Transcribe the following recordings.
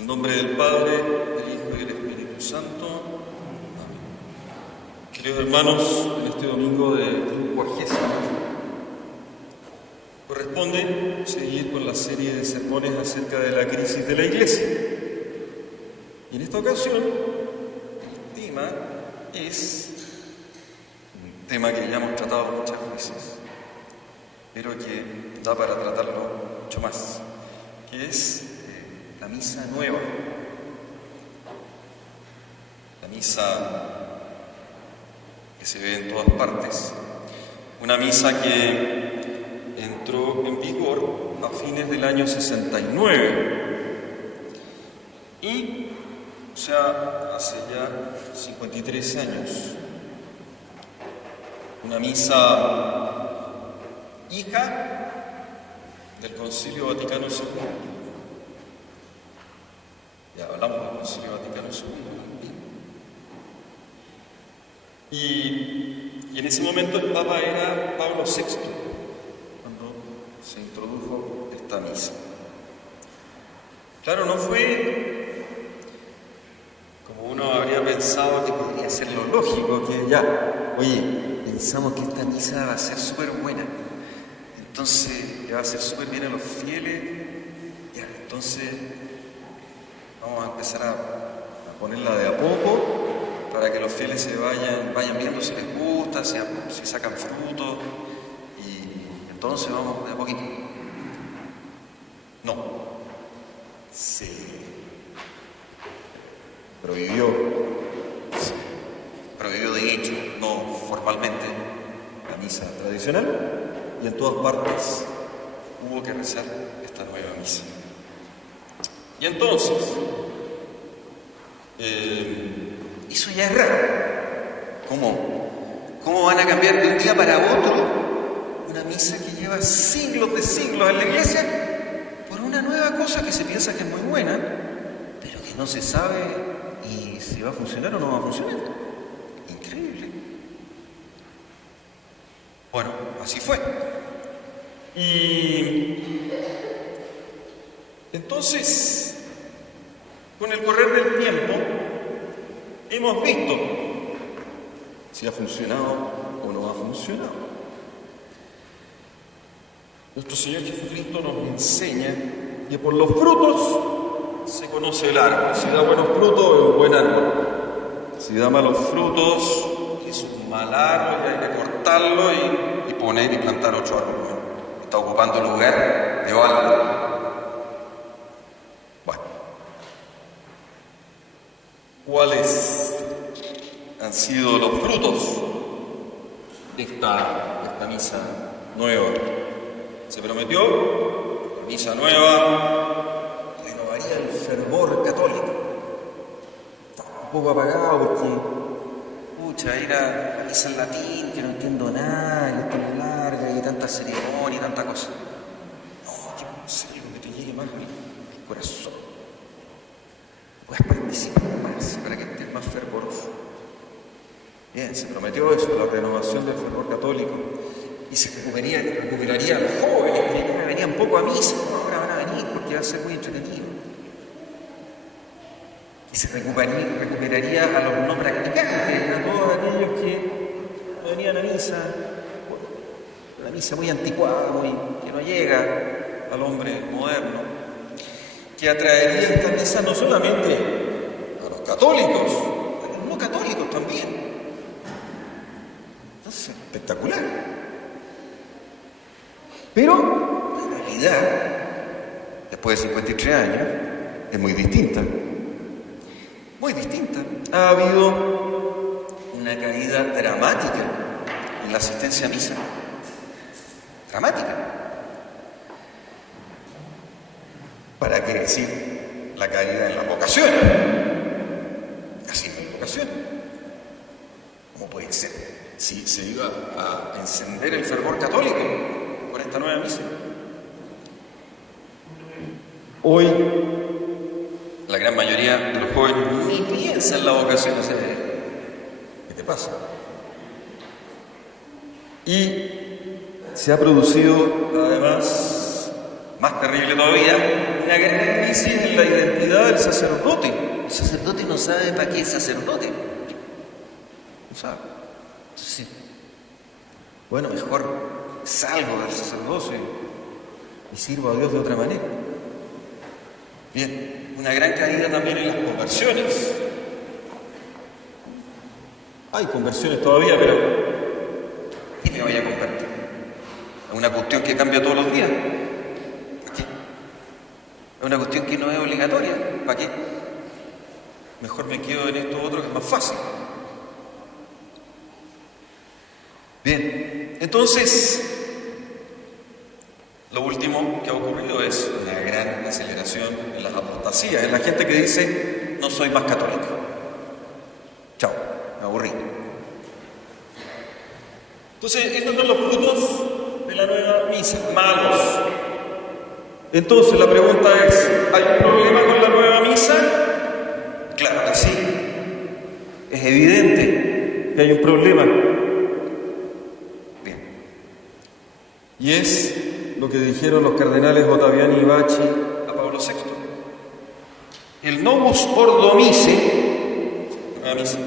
En nombre del Padre, del Hijo y del Espíritu Santo. Amén. Queridos hermanos, en este domingo de Cuaresma corresponde seguir con la serie de sermones acerca de la crisis de la Iglesia. Y en esta ocasión, el tema es un tema que ya hemos tratado muchas veces, pero que da para tratarlo mucho más, que es la misa nueva. La misa que se ve en todas partes. Una misa que entró en vigor a fines del año 69. Y, o sea, hace ya 53 años. Una misa hija del Concilio Vaticano II. Ya hablamos del Concilio Vaticano II. Y en ese momento el Papa era Pablo VI, cuando se introdujo esta misa. Claro, no fue como uno habría pensado que podría ser lo lógico, que ya, oye, pensamos que esta misa va a ser súper buena, entonces le va a hacer súper bien a los fieles, ya, entonces vamos a empezar a ponerla de a poco para que los fieles se vayan viendo si les gusta, si sacan frutos, y entonces vamos de a poquito. No, se prohibió de hecho, no formalmente, la misa tradicional, y en todas partes hubo que rezar esta nueva misa. Y entonces, eso ya es raro. ¿Cómo van a cambiar de un día para otro una misa que lleva siglos de siglos en la iglesia por una nueva cosa que se piensa que es muy buena, pero que no se sabe y si va a funcionar o no va a funcionar? Increíble. Bueno, así fue. Y entonces, con el correr del tiempo, hemos visto si ha funcionado o no ha funcionado. Nuestro Señor Jesucristo nos enseña que por los frutos se conoce el árbol. Si da buenos frutos, es un buen árbol. Si da malos frutos, es un mal árbol y hay que cortarlo y poner y plantar otro árbol. Está ocupando el lugar de otro. ¿Cuáles han sido los frutos de esta misa nueva? Se prometió, la misa nueva renovaría el fervor católico. Estaba un poco apagado porque, ir a la misa en latín, que no entiendo nada, que es tan larga, y tanta ceremonia y tanta cosa. No, que no sé, algo que te llegue más al corazón. Puedes participar más para que estés más fervoroso. Bien, se prometió eso, la renovación del fervor católico, y se recuperaría a los jóvenes que ya venían poco a misa, ahora van a venir porque va a ser muy entretenido. Y se recuperaría a los no practicantes, a todos aquellos que no venían a misa, una misa muy anticuada, que no llega al hombre moderno, que atraería esta misa no solamente a los católicos, a los no católicos también. Entonces, espectacular. Pero, la realidad, después de 53 años, es muy distinta. Muy distinta. Ha habido una caída dramática en la asistencia a misa. Dramática. ¿Para qué decir la caída en las vocaciones? Casi no hay vocaciones. ¿Cómo puede ser? Si se iba a encender el fervor católico con esta nueva misa. Hoy, la gran mayoría de los jóvenes ni piensan en la vocación. O sea, ¿qué te pasa? Y se ha producido, además, más terrible todavía, una gran crisis en la identidad del sacerdote. El sacerdote no sabe para qué es sacerdote. No sabe. Entonces, Bueno, mejor salgo del sacerdocio y sirvo a Dios de otra manera. Bien, una gran caída también en las conversiones. Hay conversiones todavía, pero ¿qué me voy a convertir? Es una cuestión que cambia todos los días. ¿Para qué? Es una cuestión que no es obligatoria. ¿Para qué? Mejor me quedo en esto otro que es más fácil. Bien, entonces, lo último que ha ocurrido es una gran aceleración en las apostasías, en la gente que dice, no soy más católico. Chao, me aburrí. Entonces, estos son los frutos de la nueva misa, malos. Entonces, la pregunta es, ¿hay un problema con la nueva misa? Claro que sí. Es evidente que hay un problema. Bien. Y es lo que dijeron los cardenales Ottaviani y Bacci a Pablo VI. El novus ordo mise, nueva misa.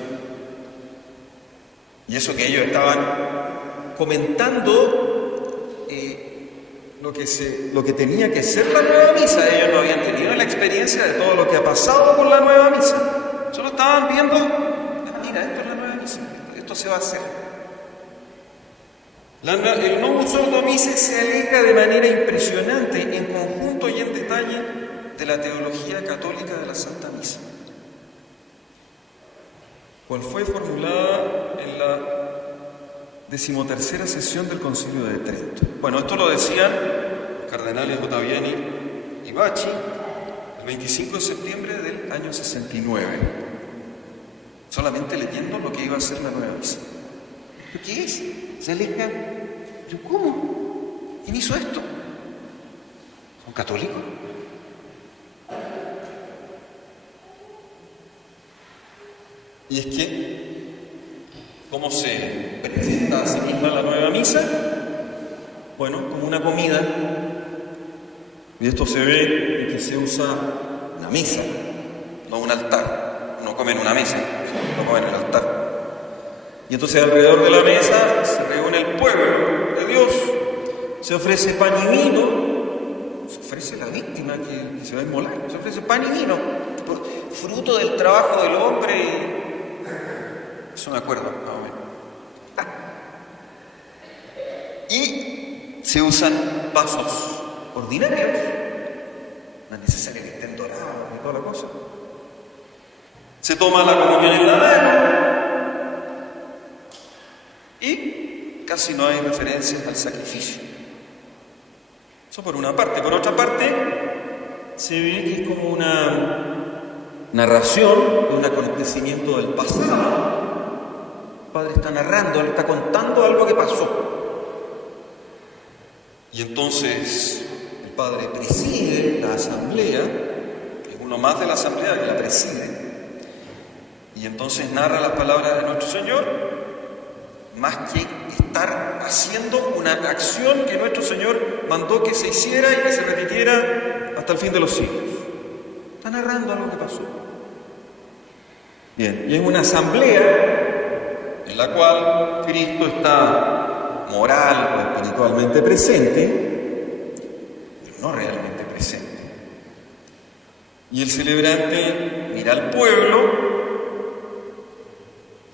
Y eso que ellos estaban comentando lo que tenía que ser la nueva misa. Ellos no habían tenido la experiencia de todo lo que ha pasado con la nueva misa. Solo estaban viendo, mira, esto es la nueva misa, esto se va a hacer. El novus ordo mise se aleja de manera impresionante, en conjunto y en detalle, de la teología católica de la Santa Misa, cual fue formulada en la 13ª sesión del Concilio de Trento. Bueno, esto lo decían los cardenales Ottaviani y Bacci el 25 de septiembre del año 69, solamente leyendo lo que iba a ser la nueva misa. ¿qué es? Se aleja. ¿Pero cómo? ¿Quién hizo esto? ¿Un católico? Y es que, ¿cómo se presenta a sí misma la nueva misa? Bueno, como una comida. Y esto se ve en que se usa una mesa, no un altar. No comen en una mesa, no comen en el altar. Y entonces alrededor de la mesa se reúne el pueblo de Dios, se ofrece pan y vino, se ofrece la víctima que se va a inmolar, se ofrece pan y vino, fruto del trabajo del hombre. Eso me acuerdo, más o menos. Y se usan vasos ordinarios, no es necesario que estén dorados y toda la cosa. Se toma la comunión en la mano y casi no hay referencias al sacrificio. Eso por una parte. Por otra parte, se ve que es como una narración de un acontecimiento del pasado. El padre está narrando, él está contando algo que pasó. Y entonces el padre preside la asamblea, es uno más de la asamblea que la preside. Y entonces narra las palabras de nuestro Señor, más que estar haciendo una acción que nuestro Señor mandó que se hiciera y que se repitiera hasta el fin de los siglos. Está narrando algo que pasó. Bien, y en una asamblea en la cual Cristo está moral o espiritualmente presente, pero no realmente presente. Y el celebrante mira al pueblo.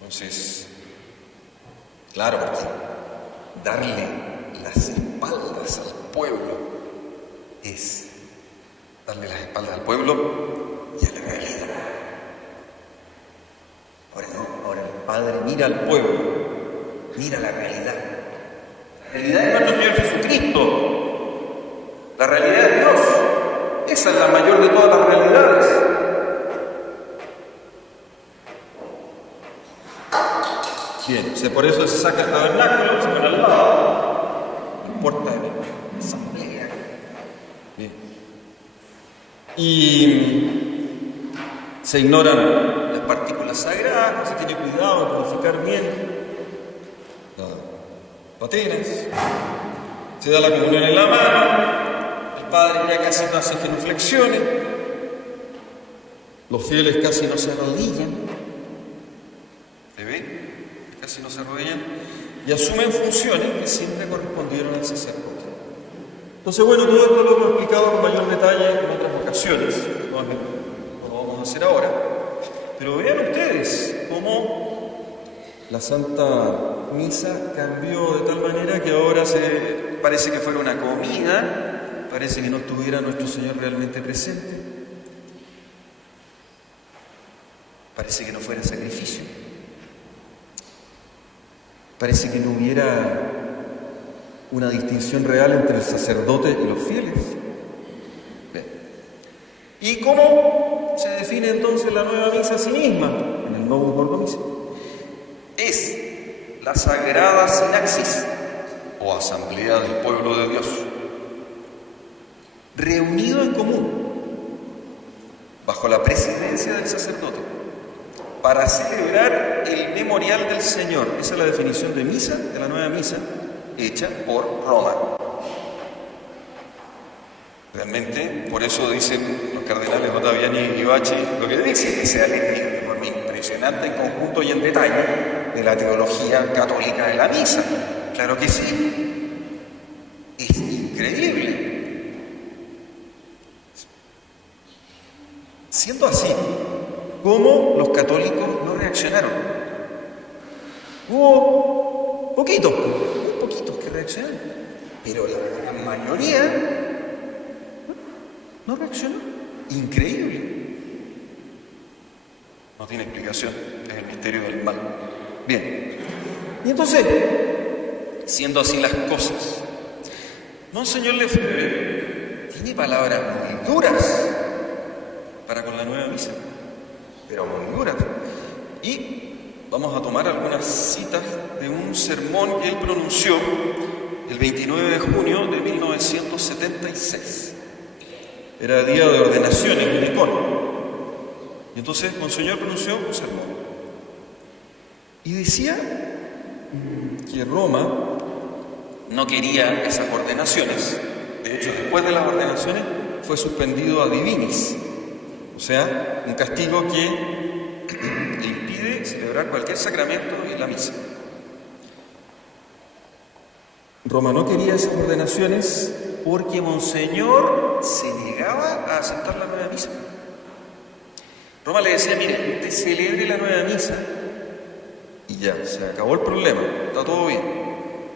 Entonces, claro, porque darle las espaldas al pueblo es darle las espaldas al pueblo y a la realidad. Ahora no, ahora el Padre mira al pueblo, mira la realidad. La realidad es nuestro Señor Jesucristo, la realidad de Dios. Esa es la mayor de todas las realidades. Bien, por eso se saca el tabernáculo, se pone al lado, no importa la asamblea. Bien. Y se ignoran las partículas sagradas, se tiene cuidado de purificar bien las pateras, se da la comunión en la mano, el padre ya casi no hace genuflexiones, los fieles casi no se arrodillan, ¿se ve? Casi no se arrodillan y asumen funciones que siempre correspondieron al sacerdote. Entonces, bueno, todo esto lo hemos explicado con mayor detalle en otras ocasiones, no lo vamos a hacer ahora, pero vean ustedes cómo la Santa Misa cambió de tal manera que ahora parece que fuera una comida, parece que no estuviera nuestro Señor realmente presente, parece que no fuera sacrificio, parece que no hubiera una distinción real entre el sacerdote y los fieles. Bien. ¿Y cómo se define entonces la nueva misa a sí misma? En el Novus Ordo Missae. Es la sagrada sinaxis o asamblea del pueblo de Dios, reunido en común bajo la presidencia del sacerdote para celebrar el memorial del Señor. Esa es la definición de misa, de la nueva misa, hecha por Roma. Realmente, por eso dicen los cardenales Ottaviani y Bacci lo que dicen, que se aleja de forma impresionante en conjunto y en detalle de la teología católica de la misa. Claro que sí. Es increíble. Siendo así, ¿cómo los católicos no reaccionaron? Hubo poquitos que reaccionaron, pero la gran mayoría no reaccionó. Increíble. No tiene explicación, es el misterio del mal. Bien, y entonces, siendo así las cosas, Monseñor Lefebvre tiene palabras muy duras para con la nueva misa, pero muy duras. Y vamos a tomar algunas citas de un sermón que él pronunció el 29 de junio de 1976. Era día de ordenaciones en Licón. Y entonces Monseñor pronunció un sermón. Y decía que Roma no quería esas ordenaciones. De hecho, después de las ordenaciones fue suspendido a divinis. O sea, un castigo que le impide celebrar cualquier sacramento en la misa. Roma no quería esas ordenaciones porque Monseñor se negaba a aceptar la nueva misa. Roma le decía, mire, usted celebre la nueva misa y ya, se acabó el problema, está todo bien.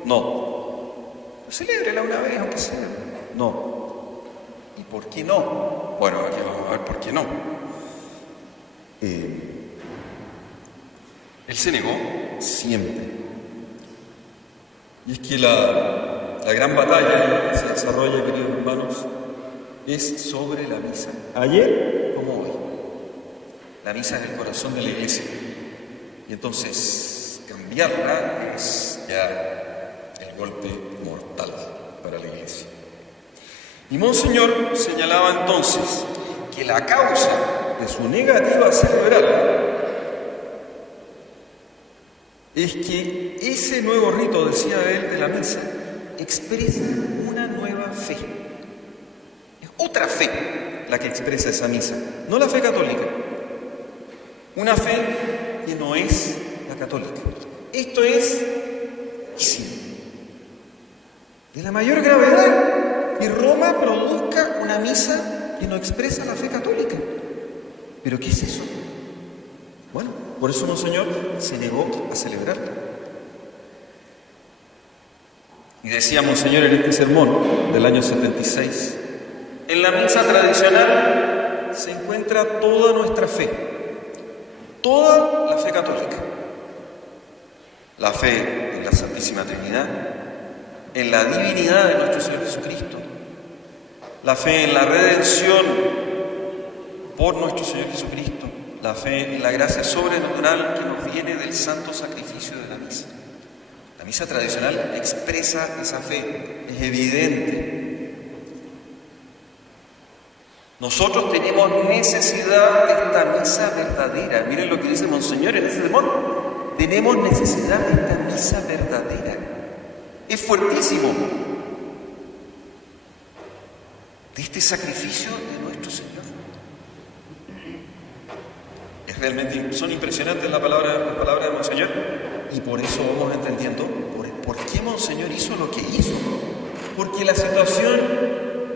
No, celébrela una vez aunque sea. No. ¿Y por qué no? Bueno, aquí vamos a ver por qué no. Él se negó siempre. Y es que la gran batalla que se desarrolla, queridos hermanos, es sobre la misa. Ayer como hoy. La misa es el corazón de la Iglesia. Y entonces cambiarla es ya el golpe mortal para la Iglesia. Y Monseñor señalaba entonces que la causa de su negativa a celebrarla es que ese nuevo rito, decía él, de la misa, expresa una nueva fe. Es otra fe la que expresa esa misa, no la fe católica. Una fe que no es la católica. Esto es de la mayor gravedad que Roma produzca una misa que no expresa la fe católica. ¿Pero qué es eso? Bueno, por eso Monseñor se negó a celebrarla. Y decía Monseñor en este sermón del año 76, en la misa tradicional se encuentra toda nuestra fe, toda la fe católica. La fe en la Santísima Trinidad, en la divinidad de nuestro Señor Jesucristo, la fe en la redención por nuestro Señor Jesucristo, la fe en la gracia sobrenatural que nos viene del santo sacrificio de la misa. La misa tradicional expresa esa fe, es evidente. Nosotros tenemos necesidad de esta misa verdadera. Miren lo que dice Monseñor en ese sermón. Tenemos necesidad de esta misa verdadera. Es fuertísimo. de este sacrificio de nuestro Señor. Son impresionantes las palabras de Monseñor, y por eso vamos entendiendo por qué Monseñor hizo lo que hizo. Porque la situación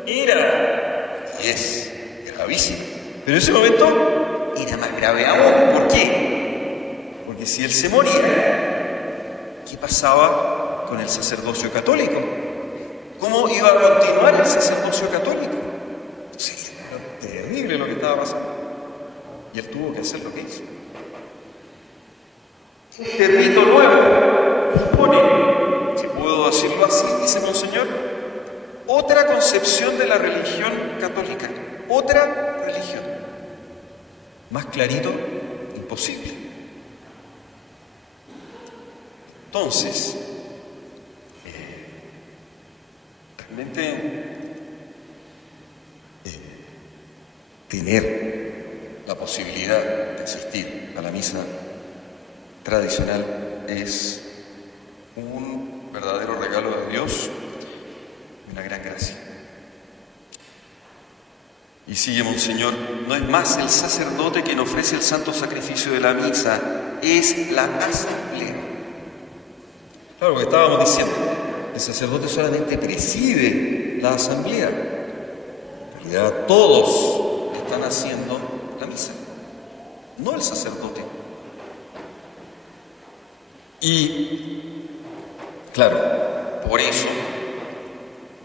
era y es gravísima, pero en ese momento era más grave aún. ¿Por qué? Porque si él se moría, ¿qué pasaba con el sacerdocio católico? ¿Cómo iba a continuar el sacerdocio católico? Sí, era terrible lo que estaba pasando. Y él tuvo que hacer lo que hizo. Este rito nuevo supone, si puedo decirlo así, dice Monseñor, otra concepción de la religión católica. Otra religión. Más clarito, imposible. Entonces, realmente tener la posibilidad de asistir a la misa tradicional es un verdadero regalo de Dios, una gran gracia. Y sigue Monseñor, no es más el sacerdote quien ofrece el santo sacrificio de la misa, es la asamblea. Claro, lo que estábamos diciendo, el sacerdote solamente preside la asamblea. En realidad todos están haciendo la misa, no el sacerdote. Y, claro, por eso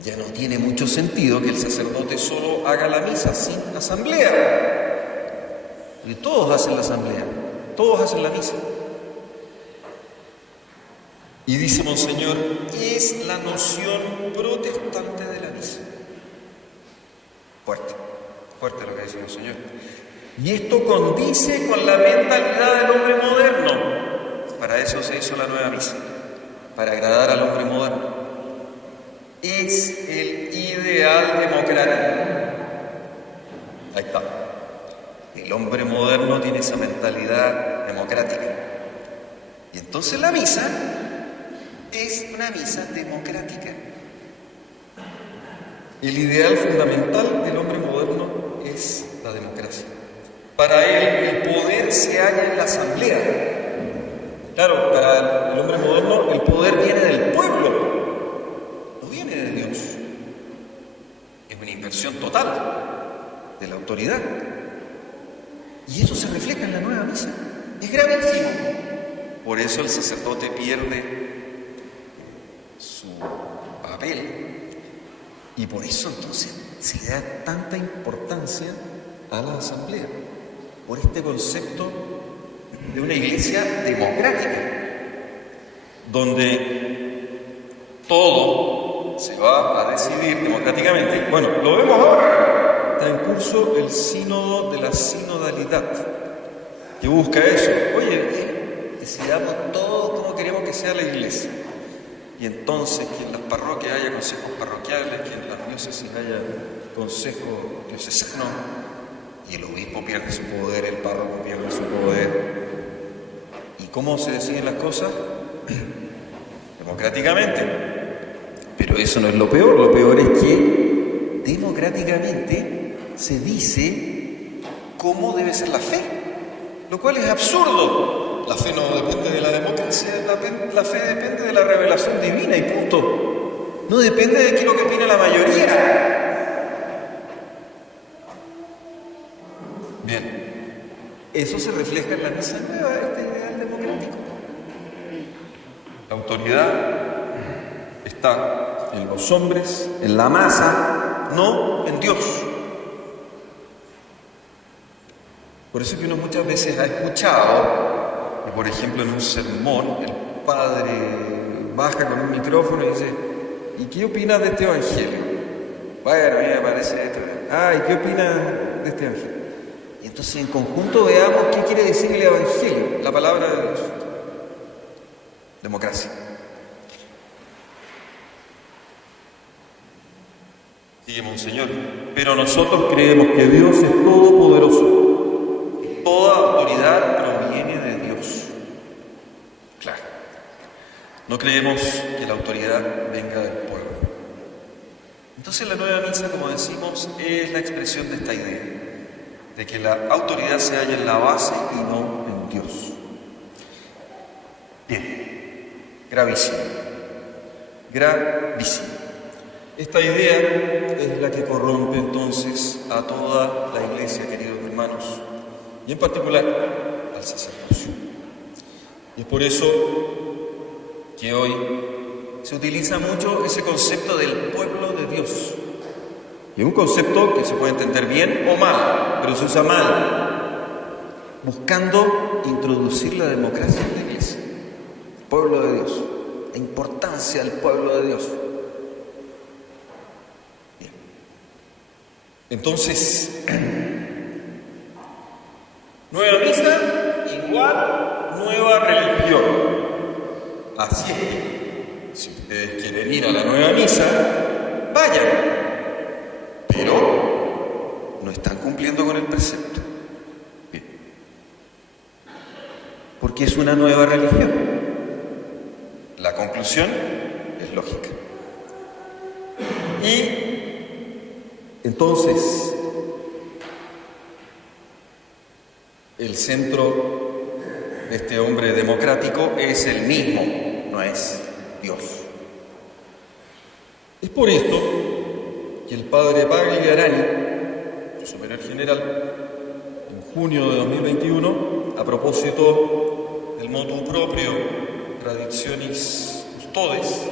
ya no tiene mucho sentido que el sacerdote solo haga la misa sin asamblea. Porque todos hacen la asamblea, todos hacen la misa. Y dice Monseñor, es la noción protestante de la misa. Fuerte, fuerte lo que dice Monseñor. Y esto condice con la mentalidad del hombre moderno. Para eso se hizo la nueva misa, para agradar al hombre moderno. Es el ideal democrático. Ahí está. El hombre moderno tiene esa mentalidad democrática. Y entonces la misa es una misa democrática. El ideal fundamental del hombre moderno es la democracia. Para él el poder se halla en la asamblea. Claro, para el hombre moderno el poder viene del pueblo, no viene de Dios. Es una inversión total de la autoridad. Y eso se refleja en la nueva misa. Es gravísimo. Por eso el sacerdote pierde su papel. Y por eso entonces se le da tanta importancia a la asamblea. Por este concepto de una iglesia democrática, donde todo se va a decidir democráticamente. Bueno, lo vemos ahora. Está en curso el sínodo de la sinodalidad, que busca eso. Oye, decidamos todo como queremos que sea la iglesia. Y entonces que en las parroquias haya consejos parroquiales, que en las diócesis haya consejo diocesano, y el obispo pierde su poder, el párroco pierde su poder. ¿Y cómo se deciden las cosas? Democráticamente. Pero eso no es lo peor es que democráticamente se dice cómo debe ser la fe, lo cual es absurdo. La fe no depende de la democracia, la fe depende de la revelación divina y punto. No depende de lo que opina la mayoría. Bien, eso se refleja en la misa nueva, este ideal democrático. La autoridad está en los hombres, en la masa, no en Dios. Por eso que uno muchas veces ha escuchado, que por ejemplo en un sermón, el padre baja con un micrófono y dice: ¿y qué opinas de este evangelio? Bueno, a mí me parece esto. ¿Y qué opinas de este evangelio? Y entonces en conjunto veamos qué quiere decir el evangelio, la palabra de Dios. Democracia. Sigue Monseñor. Pero nosotros creemos que Dios es todopoderoso. Toda autoridad proviene de Dios. Claro. No creemos que la autoridad venga del pueblo. Entonces la nueva misa, como decimos, es la expresión de esta idea, de que la autoridad se halla en la base y no en Dios. Bien, gravísimo, gravísimo. Esta idea es la que corrompe entonces a toda la Iglesia, queridos hermanos, y en particular al sacerdocio. Y es por eso que hoy se utiliza mucho ese concepto del pueblo de Dios. Y es un concepto que se puede entender bien o mal, pero se usa mal, buscando introducir la democracia en la Iglesia. El pueblo de Dios, la importancia del pueblo de Dios. Bien. Entonces, nueva misa igual nueva religión. Así es. Si ustedes quieren ir a la nueva misa, vayan. Pero no están cumpliendo con el precepto. Bien. Porque es una nueva religión. La conclusión es lógica. Y entonces, el centro de este hombre democrático es el mismo, no es Dios. Es por esto que el padre Pagliarani, el superior general, en junio de 2021, a propósito del motu proprio Traditionis Custodes,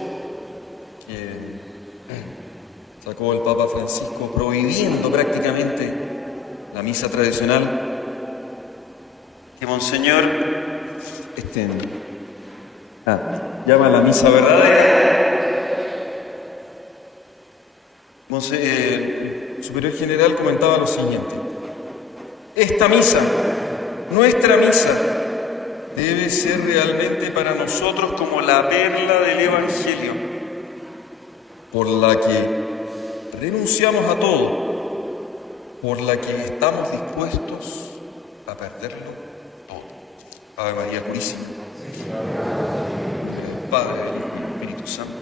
que sacó el Papa Francisco prohibiendo prácticamente la misa tradicional, que Monseñor llama la misa verdadera. El superior general comentaba lo siguiente: esta misa, nuestra misa, debe ser realmente para nosotros como la perla del Evangelio, por la que renunciamos a todo, por la que estamos dispuestos a perderlo todo. Ave María Purísima. Padre, Espíritu Santo.